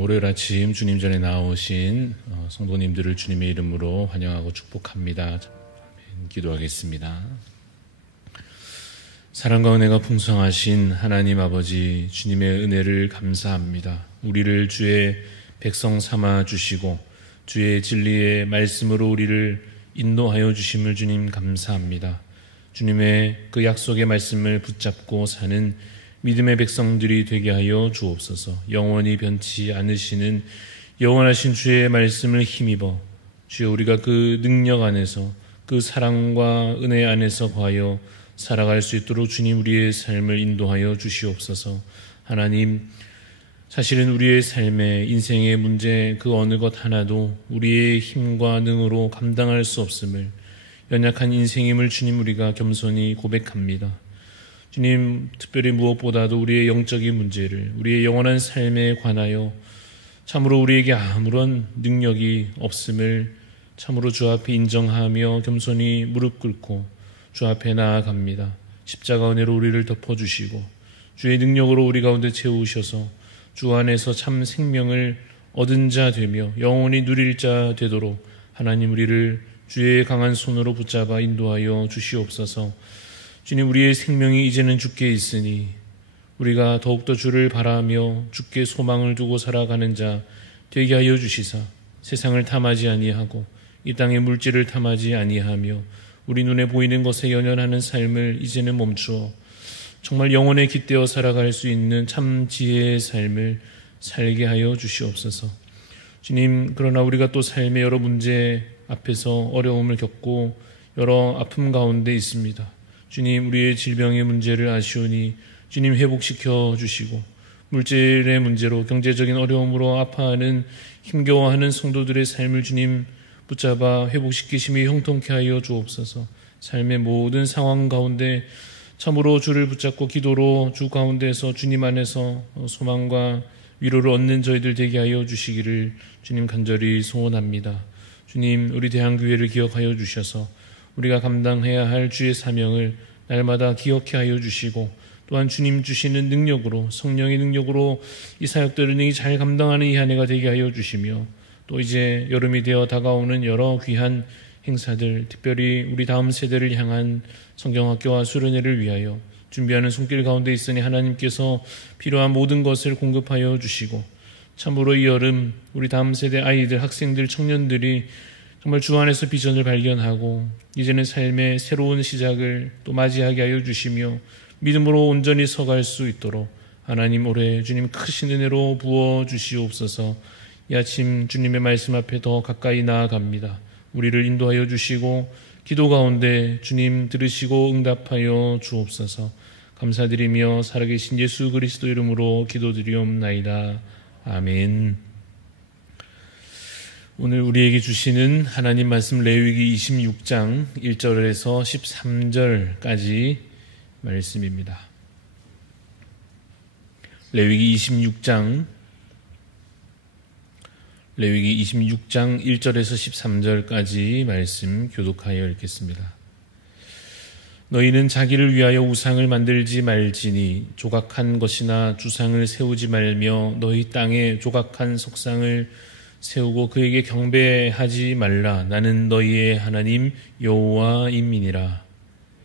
월요일 아침 주님 전에 나오신 성도님들을 주님의 이름으로 환영하고 축복합니다. 기도하겠습니다. 사랑과 은혜가 풍성하신 하나님 아버지, 주님의 은혜를 감사합니다. 우리를 주의 백성 삼아 주시고 주의 진리의 말씀으로 우리를 인도하여 주심을 주님 감사합니다. 주님의 그 약속의 말씀을 붙잡고 사는 믿음의 백성들이 되게 하여 주옵소서. 영원히 변치 않으시는 영원하신 주의 말씀을 힘입어 주여 우리가 그 능력 안에서 그 사랑과 은혜 안에서 거하여 살아갈 수 있도록 주님 우리의 삶을 인도하여 주시옵소서. 하나님, 사실은 우리의 삶에 인생의 문제 그 어느 것 하나도 우리의 힘과 능으로 감당할 수 없음을, 연약한 인생임을 주님 우리가 겸손히 고백합니다. 주님, 특별히 무엇보다도 우리의 영적인 문제를, 우리의 영원한 삶에 관하여 참으로 우리에게 아무런 능력이 없음을 참으로 주 앞에 인정하며 겸손히 무릎 꿇고 주 앞에 나아갑니다. 십자가 은혜로 우리를 덮어주시고 주의 능력으로 우리 가운데 채우셔서 주 안에서 참 생명을 얻은 자 되며 영원히 누릴 자 되도록 하나님 우리를 주의 강한 손으로 붙잡아 인도하여 주시옵소서. 주님, 우리의 생명이 이제는 주께 있으니 우리가 더욱더 주를 바라며 주께 소망을 두고 살아가는 자 되게 하여 주시사 세상을 탐하지 아니하고 이 땅의 물질을 탐하지 아니하며 우리 눈에 보이는 것에 연연하는 삶을 이제는 멈추어 정말 영혼에 깃대어 살아갈 수 있는 참 지혜의 삶을 살게 하여 주시옵소서. 주님, 그러나 우리가 또 삶의 여러 문제 앞에서 어려움을 겪고 여러 아픔 가운데 있습니다. 주님, 우리의 질병의 문제를 아시오니 주님 회복시켜 주시고 물질의 문제로 경제적인 어려움으로 아파하는 힘겨워하는 성도들의 삶을 주님 붙잡아 회복시키심이 형통케 하여 주옵소서. 삶의 모든 상황 가운데 참으로 주를 붙잡고 기도로 주 가운데서 주님 안에서 소망과 위로를 얻는 저희들 되게 하여 주시기를 주님 간절히 소원합니다. 주님, 우리 대한교회를 기억하여 주셔서 우리가 감당해야 할 주의 사명을 날마다 기억해 하여 주시고 또한 주님 주시는 능력으로, 성령의 능력으로 이 사역들을 능히 잘 감당하는 이 한 해가 되게 하여 주시며 또 이제 여름이 되어 다가오는 여러 귀한 행사들, 특별히 우리 다음 세대를 향한 성경학교와 수련회를 위하여 준비하는 손길 가운데 있으니 하나님께서 필요한 모든 것을 공급하여 주시고 참으로 이 여름 우리 다음 세대 아이들, 학생들, 청년들이 정말 주 안에서 비전을 발견하고 이제는 삶의 새로운 시작을 또 맞이하게 하여 주시며 믿음으로 온전히 서갈 수 있도록 하나님 올해 주님 크신 은혜로 부어주시옵소서. 이 아침 주님의 말씀 앞에 더 가까이 나아갑니다. 우리를 인도하여 주시고 기도 가운데 주님 들으시고 응답하여 주옵소서. 감사드리며 살아계신 예수 그리스도 이름으로 기도드리옵나이다. 아멘. 오늘 우리에게 주시는 하나님 말씀 레위기 26장 1절에서 13절까지 말씀입니다. 레위기 26장 1절에서 13절까지 말씀 교독하여 읽겠습니다. 너희는 자기를 위하여 우상을 만들지 말지니 조각한 것이나 주상을 세우지 말며 너희 땅에 조각한 석상을 세우고 그에게 경배하지 말라. 나는 너희의 하나님 여호와임이니라.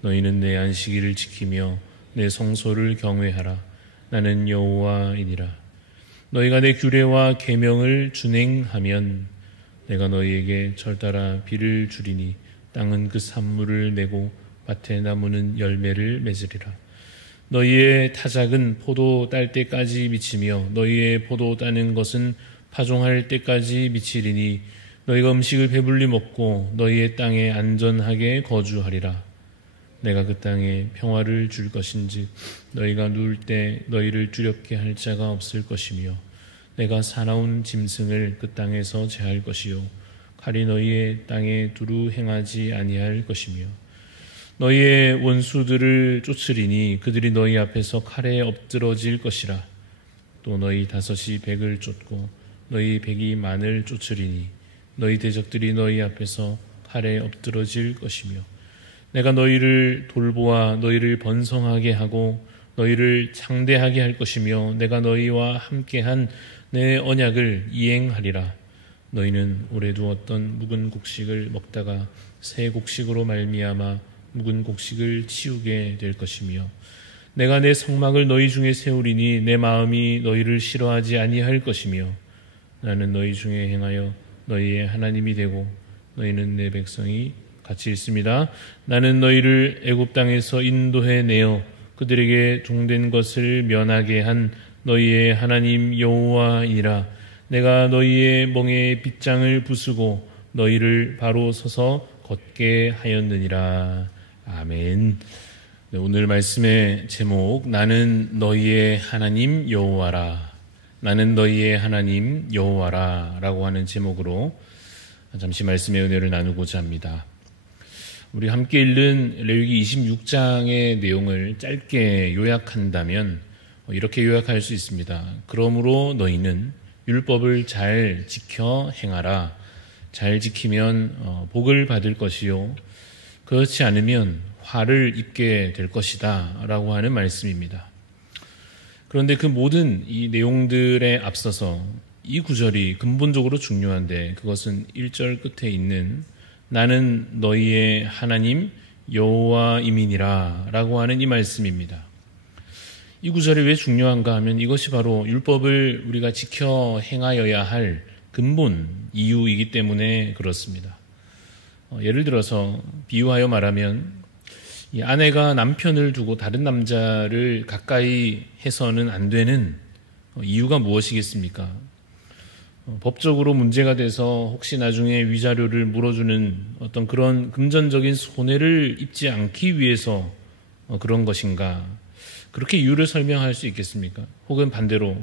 너희는 내 안식일을 지키며 내 성소를 경외하라. 나는 여호와이니라. 너희가 내 규례와 계명을 준행하면 내가 너희에게 절따라 비를 주리니 땅은 그 산물을 내고 밭의 나무는 열매를 맺으리라. 너희의 타작은 포도 딸 때까지 미치며 너희의 포도 따는 것은 파종할 때까지 미치리니 너희가 음식을 배불리 먹고 너희의 땅에 안전하게 거주하리라. 내가 그 땅에 평화를 줄 것인즉 너희가 누울 때 너희를 두렵게 할 자가 없을 것이며 내가 사나운 짐승을 그 땅에서 제할 것이요 칼이 너희의 땅에 두루 행하지 아니할 것이며 너희의 원수들을 쫓으리니 그들이 너희 앞에서 칼에 엎드러질 것이라. 또 너희 다섯이 백을 쫓고 너희 백이 만을 쫓으리니 너희 대적들이 너희 앞에서 칼에 엎드러질 것이며 내가 너희를 돌보아 너희를 번성하게 하고 너희를 창대하게 할 것이며 내가 너희와 함께한 내 언약을 이행하리라. 너희는 오래 두었던 묵은 곡식을 먹다가 새 곡식으로 말미암아 묵은 곡식을 치우게 될 것이며 내가 내 성막을 너희 중에 세우리니 내 마음이 너희를 싫어하지 아니할 것이며 나는 너희 중에 행하여 너희의 하나님이 되고 너희는 내 백성이 같이 있습니다. 나는 너희를 애굽 땅에서 인도해 내어 그들에게 종된 것을 면하게 한 너희의 하나님 여호와이라. 내가 너희의 멍에 빗장을 부수고 너희를 바로 서서 걷게 하였느니라. 아멘. 네, 오늘 말씀의 제목, 나는 너희의 하나님 여호와라. 나는 너희의 하나님 여호와라 라고 하는 제목으로 잠시 말씀의 은혜를 나누고자 합니다. 우리 함께 읽은 레위기 26장의 내용을 짧게 요약한다면 이렇게 요약할 수 있습니다. 그러므로 너희는 율법을 잘 지켜 행하라. 잘 지키면 복을 받을 것이요 그렇지 않으면 화를 입게 될 것이다 라고 하는 말씀입니다. 그런데 그 모든 이 내용들에 앞서서 이 구절이 근본적으로 중요한데 그것은 1절 끝에 있는 나는 너희의 하나님 여호와이니라 라고 하는 이 말씀입니다. 이 구절이 왜 중요한가 하면 이것이 바로 율법을 우리가 지켜 행하여야 할 근본 이유이기 때문에 그렇습니다. 예를 들어서 비유하여 말하면 이 아내가 남편을 두고 다른 남자를 가까이 해서는 안 되는 이유가 무엇이겠습니까? 법적으로 문제가 돼서 혹시 나중에 위자료를 물어주는 어떤 그런 금전적인 손해를 입지 않기 위해서 그런 것인가? 그렇게 이유를 설명할 수 있겠습니까? 혹은 반대로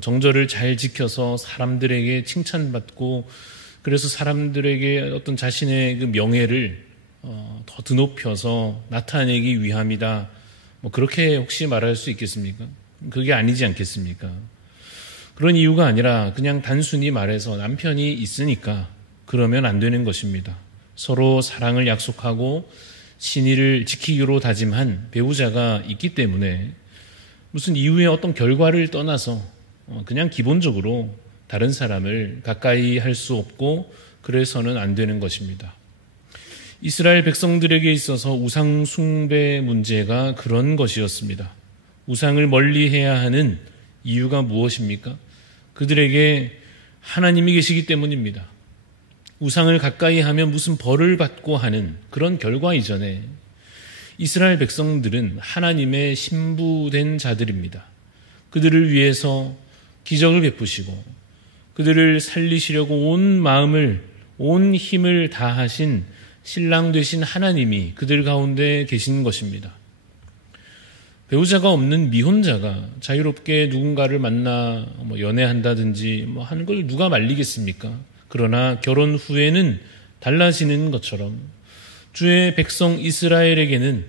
정절을 잘 지켜서 사람들에게 칭찬받고 그래서 사람들에게 어떤 자신의 그 명예를 더 드높여서 나타내기 위함이다. 그렇게 혹시 말할 수 있겠습니까? 그게 아니지 않겠습니까? 그런 이유가 아니라 그냥 단순히 말해서 남편이 있으니까 그러면 안 되는 것입니다. 서로 사랑을 약속하고 신의를 지키기로 다짐한 배우자가 있기 때문에 무슨 이유의 어떤 결과를 떠나서 그냥 기본적으로 다른 사람을 가까이 할 수 없고 그래서는 안 되는 것입니다. 이스라엘 백성들에게 있어서 우상 숭배 문제가 그런 것이었습니다. 우상을 멀리해야 하는 이유가 무엇입니까? 그들에게 하나님이 계시기 때문입니다. 우상을 가까이 하면 무슨 벌을 받고 하는 그런 결과 이전에 이스라엘 백성들은 하나님의 신부된 자들입니다. 그들을 위해서 기적을 베푸시고 그들을 살리시려고 온 마음을 온 힘을 다하신 신랑 되신 하나님이 그들 가운데 계신 것입니다. 배우자가 없는 미혼자가 자유롭게 누군가를 만나 연애한다든지 하는 걸 누가 말리겠습니까? 그러나 결혼 후에는 달라지는 것처럼 주의 백성 이스라엘에게는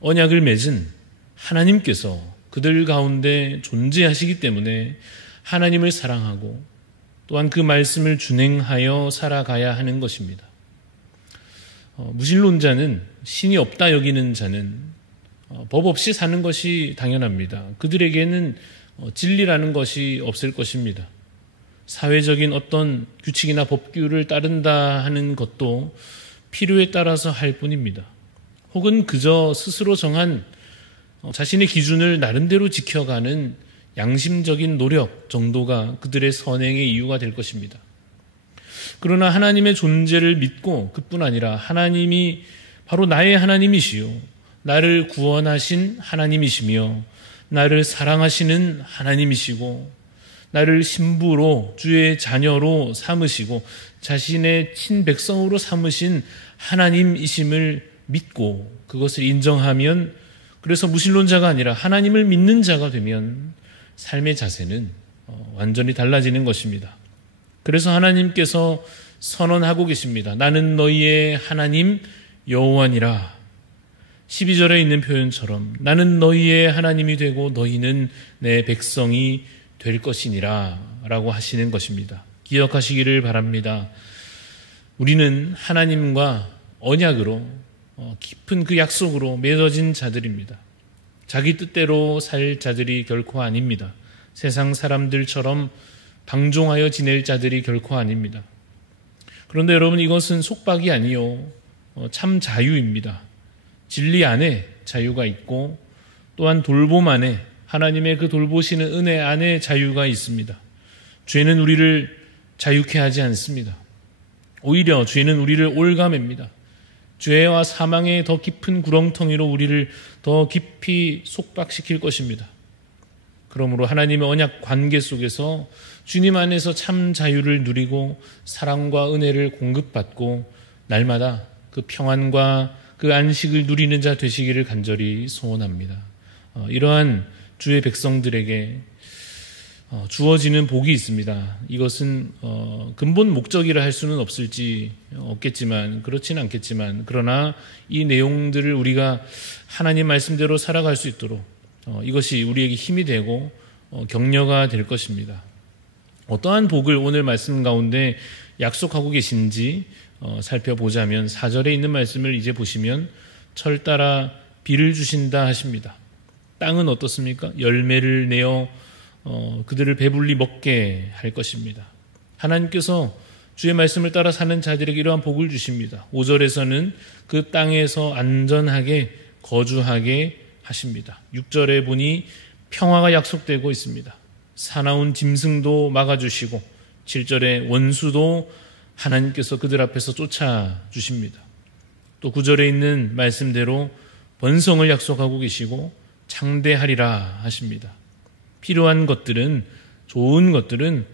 언약을 맺은 하나님께서 그들 가운데 존재하시기 때문에 하나님을 사랑하고 또한 그 말씀을 준행하여 살아가야 하는 것입니다. 무신론자는 신이 없다 여기는 자는 법 없이 사는 것이 당연합니다. 그들에게는 진리라는 것이 없을 것입니다. 사회적인 어떤 규칙이나 법규를 따른다 하는 것도 필요에 따라서 할 뿐입니다. 혹은 그저 스스로 정한 자신의 기준을 나름대로 지켜가는 양심적인 노력 정도가 그들의 선행의 이유가 될 것입니다. 그러나 하나님의 존재를 믿고 그뿐 아니라 하나님이 바로 나의 하나님이시요 나를 구원하신 하나님이시며 나를 사랑하시는 하나님이시고 나를 신부로 주의 자녀로 삼으시고 자신의 친백성으로 삼으신 하나님이심을 믿고 그것을 인정하면 그래서 무신론자가 아니라 하나님을 믿는 자가 되면 삶의 자세는 완전히 달라지는 것입니다. 그래서 하나님께서 선언하고 계십니다. 나는 너희의 하나님 여호와니라. 12절에 있는 표현처럼 나는 너희의 하나님이 되고 너희는 내 백성이 될 것이니라 라고 하시는 것입니다. 기억하시기를 바랍니다. 우리는 하나님과 언약으로 깊은 그 약속으로 맺어진 자들입니다. 자기 뜻대로 살 자들이 결코 아닙니다. 세상 사람들처럼 방종하여 지낼 자들이 결코 아닙니다. 그런데 여러분, 이것은 속박이 아니요 참 자유입니다. 진리 안에 자유가 있고 또한 돌봄 안에, 하나님의 그 돌보시는 은혜 안에 자유가 있습니다. 죄는 우리를 자유케 하지 않습니다. 오히려 죄는 우리를 올가맵니다. 죄와 사망의 더 깊은 구렁텅이로 우리를 더 깊이 속박시킬 것입니다. 그러므로 하나님의 언약 관계 속에서 주님 안에서 참 자유를 누리고 사랑과 은혜를 공급받고 날마다 그 평안과 그 안식을 누리는 자 되시기를 간절히 소원합니다. 이러한 주의 백성들에게 주어지는 복이 있습니다. 이것은 근본 목적이라 할 수는 없겠지만 그렇지는 않겠지만, 그러나 이 내용들을 우리가 하나님 말씀대로 살아갈 수 있도록 이것이 우리에게 힘이 되고 격려가 될 것입니다. 어떠한 복을 오늘 말씀 가운데 약속하고 계신지 살펴보자면 4절에 있는 말씀을 이제 보시면 철 따라 비를 주신다 하십니다. 땅은 어떻습니까? 열매를 내어 그들을 배불리 먹게 할 것입니다. 하나님께서 주의 말씀을 따라 사는 자들에게 이러한 복을 주십니다. 5절에서는 그 땅에서 안전하게 거주하게 하십니다. 6절에 보니 평화가 약속되고 있습니다. 사나운 짐승도 막아주시고 7절에 원수도 하나님께서 그들 앞에서 쫓아주십니다. 또 9절에 있는 말씀대로 번성을 약속하고 계시고 창대하리라 하십니다. 필요한 것들은, 좋은 것들은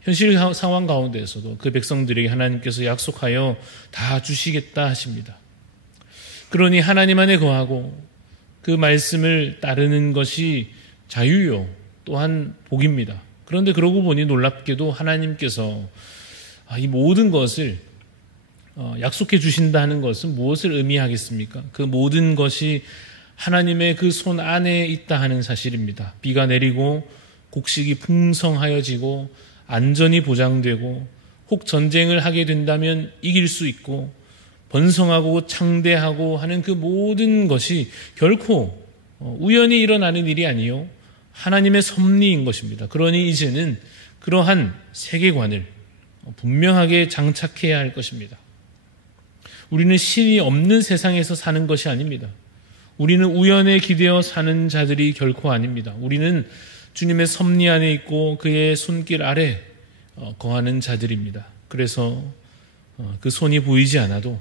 현실 상황 가운데에서도 그 백성들에게 하나님께서 약속하여 다 주시겠다 하십니다. 그러니 하나님 안에 거하고 그 말씀을 따르는 것이 자유요 또한 복입니다. 그런데 그러고 보니 놀랍게도 하나님께서 이 모든 것을 약속해 주신다는 것은 무엇을 의미하겠습니까? 그 모든 것이 하나님의 그 손 안에 있다 하는 사실입니다. 비가 내리고 곡식이 풍성하여지고 안전이 보장되고 혹 전쟁을 하게 된다면 이길 수 있고 번성하고 창대하고 하는 그 모든 것이 결코 우연히 일어나는 일이 아니요 하나님의 섭리인 것입니다. 그러니 이제는 그러한 세계관을 분명하게 장착해야 할 것입니다. 우리는 신이 없는 세상에서 사는 것이 아닙니다. 우리는 우연에 기대어 사는 자들이 결코 아닙니다. 우리는 주님의 섭리 안에 있고 그의 손길 아래 거하는 자들입니다. 그래서 그 손이 보이지 않아도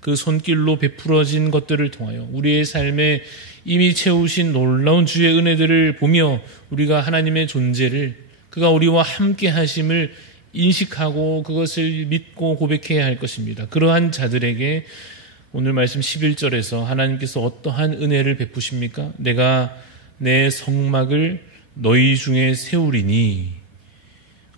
그 손길로 베풀어진 것들을 통하여 우리의 삶에 이미 채우신 놀라운 주의 은혜들을 보며 우리가 하나님의 존재를, 그가 우리와 함께 하심을 인식하고 그것을 믿고 고백해야 할 것입니다. 그러한 자들에게 오늘 말씀 11절에서 하나님께서 어떠한 은혜를 베푸십니까? 내가 내 성막을 너희 중에 세우리니,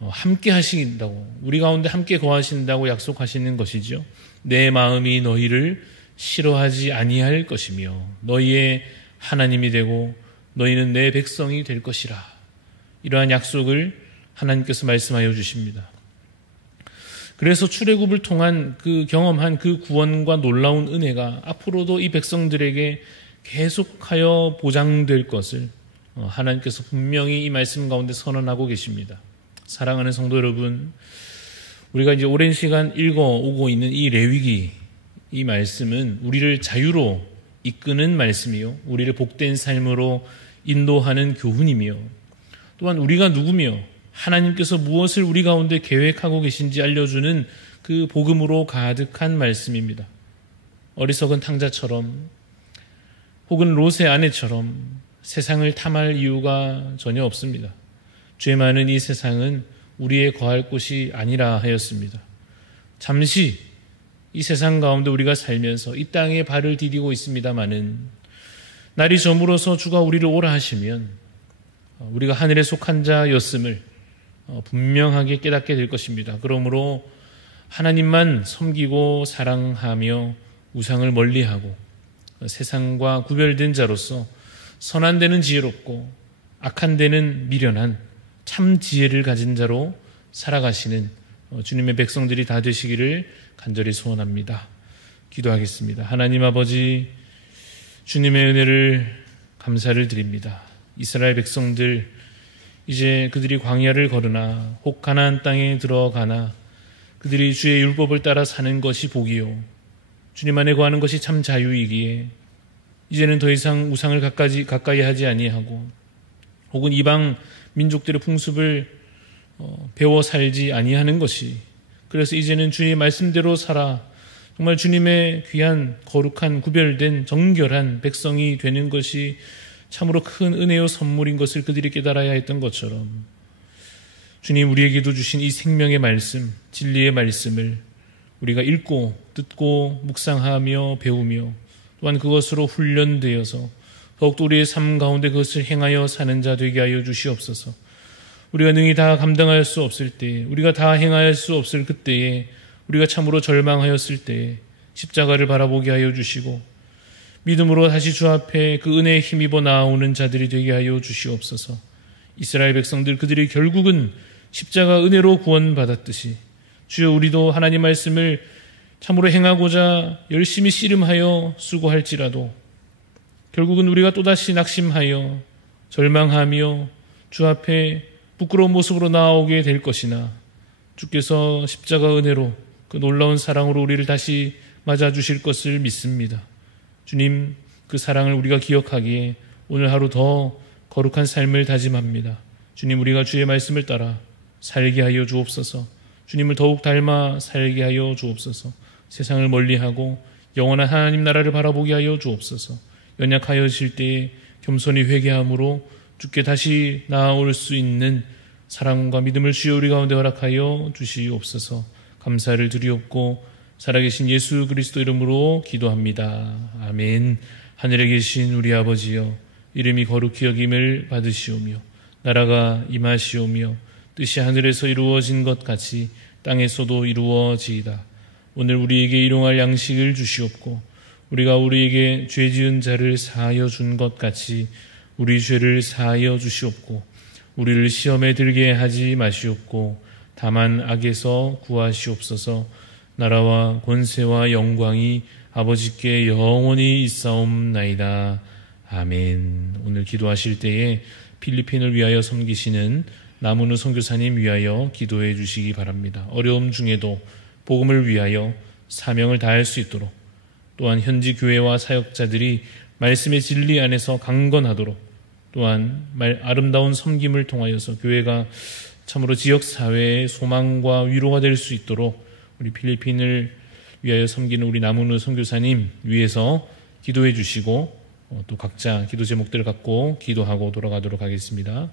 함께 하신다고, 우리 가운데 함께 거하신다고 약속하시는 것이죠. 내 마음이 너희를 싫어하지 아니할 것이며 너희의 하나님이 되고 너희는 내 백성이 될 것이라. 이러한 약속을 하나님께서 말씀하여 주십니다. 그래서 출애굽을 통한 그 경험한 그 구원과 놀라운 은혜가 앞으로도 이 백성들에게 계속하여 보장될 것을 하나님께서 분명히 이 말씀 가운데 선언하고 계십니다. 사랑하는 성도 여러분, 우리가 이제 오랜 시간 읽어오고 있는 이 레위기, 이 말씀은 우리를 자유로 이끄는 말씀이요, 우리를 복된 삶으로 인도하는 교훈이며, 또한 우리가 누구며 하나님께서 무엇을 우리 가운데 계획하고 계신지 알려주는 그 복음으로 가득한 말씀입니다. 어리석은 탕자처럼 혹은 롯의 아내처럼 세상을 탐할 이유가 전혀 없습니다. 죄 많은 이 세상은 우리의 거할 곳이 아니라 하였습니다. 잠시 이 세상 가운데 우리가 살면서 이 땅에 발을 디디고 있습니다마는 날이 저물어서 주가 우리를 오라 하시면 우리가 하늘에 속한 자였음을 분명하게 깨닫게 될 것입니다. 그러므로 하나님만 섬기고 사랑하며 우상을 멀리하고 세상과 구별된 자로서 선한 데는 지혜롭고 악한 데는 미련한 참 지혜를 가진 자로 살아가시는 주님의 백성들이 다 되시기를 간절히 소원합니다. 기도하겠습니다. 하나님 아버지, 주님의 은혜를 감사를 드립니다. 이스라엘 백성들 이제 그들이 광야를 걸으나 혹 가나안 땅에 들어가나 그들이 주의 율법을 따라 사는 것이 복이요 주님 안에 거하는 것이 참 자유이기에 이제는 더 이상 우상을 가까이 하지 아니하고 혹은 이방 민족들의 풍습을 배워 살지 아니하는 것이, 그래서 이제는 주의 말씀대로 살아 정말 주님의 귀한 거룩한 구별된 정결한 백성이 되는 것이 참으로 큰 은혜요 선물인 것을 그들이 깨달아야 했던 것처럼 주님 우리에게도 주신 이 생명의 말씀, 진리의 말씀을 우리가 읽고 듣고 묵상하며 배우며 또한 그것으로 훈련되어서 더욱더 우리의 삶 가운데 그것을 행하여 사는 자 되게 하여 주시옵소서. 우리가 능히 다 감당할 수 없을 때, 우리가 다 행할 수 없을 그때에, 우리가 참으로 절망하였을 때에 십자가를 바라보게 하여 주시고 믿음으로 다시 주 앞에 그 은혜에 힘입어 나아오는 자들이 되게 하여 주시옵소서. 이스라엘 백성들 그들이 결국은 십자가 은혜로 구원받았듯이 주여 우리도 하나님 말씀을 참으로 행하고자 열심히 씨름하여 수고할지라도 결국은 우리가 또다시 낙심하여 절망하며 주 앞에 부끄러운 모습으로 나오게 될 것이나 주께서 십자가 은혜로 그 놀라운 사랑으로 우리를 다시 맞아주실 것을 믿습니다. 주님, 그 사랑을 우리가 기억하기에 오늘 하루 더 거룩한 삶을 다짐합니다. 주님, 우리가 주의 말씀을 따라 살게 하여 주옵소서. 주님을 더욱 닮아 살게 하여 주옵소서. 세상을 멀리하고 영원한 하나님 나라를 바라보게 하여 주옵소서. 연약하여질 때에 겸손히 회개함으로 주께 다시 나아올 수 있는 사랑과 믿음을 주여 우리 가운데 허락하여 주시옵소서. 감사를 드리옵고 살아계신 예수 그리스도 이름으로 기도합니다. 아멘. 하늘에 계신 우리 아버지여, 이름이 거룩히 여김을 받으시오며 나라가 임하시오며 뜻이 하늘에서 이루어진 것 같이 땅에서도 이루어지이다. 오늘 우리에게 일용할 양식을 주시옵고 우리가 우리에게 죄 지은 자를 사하여 준 것 같이 우리 죄를 사하여 주시옵고 우리를 시험에 들게 하지 마시옵고 다만 악에서 구하시옵소서. 나라와 권세와 영광이 아버지께 영원히 있사옵나이다. 아멘. 오늘 기도하실 때에 필리핀을 위하여 섬기시는 남은우 선교사님 위하여 기도해 주시기 바랍니다. 어려움 중에도 복음을 위하여 사명을 다할 수 있도록, 또한 현지 교회와 사역자들이 말씀의 진리 안에서 강건하도록, 또한 아름다운 섬김을 통하여서 교회가 참으로 지역사회의 소망과 위로가 될 수 있도록 우리 필리핀을 위하여 섬기는 우리 남은우 선교사님 위해서 기도해 주시고 또 각자 기도 제목들을 갖고 기도하고 돌아가도록 하겠습니다.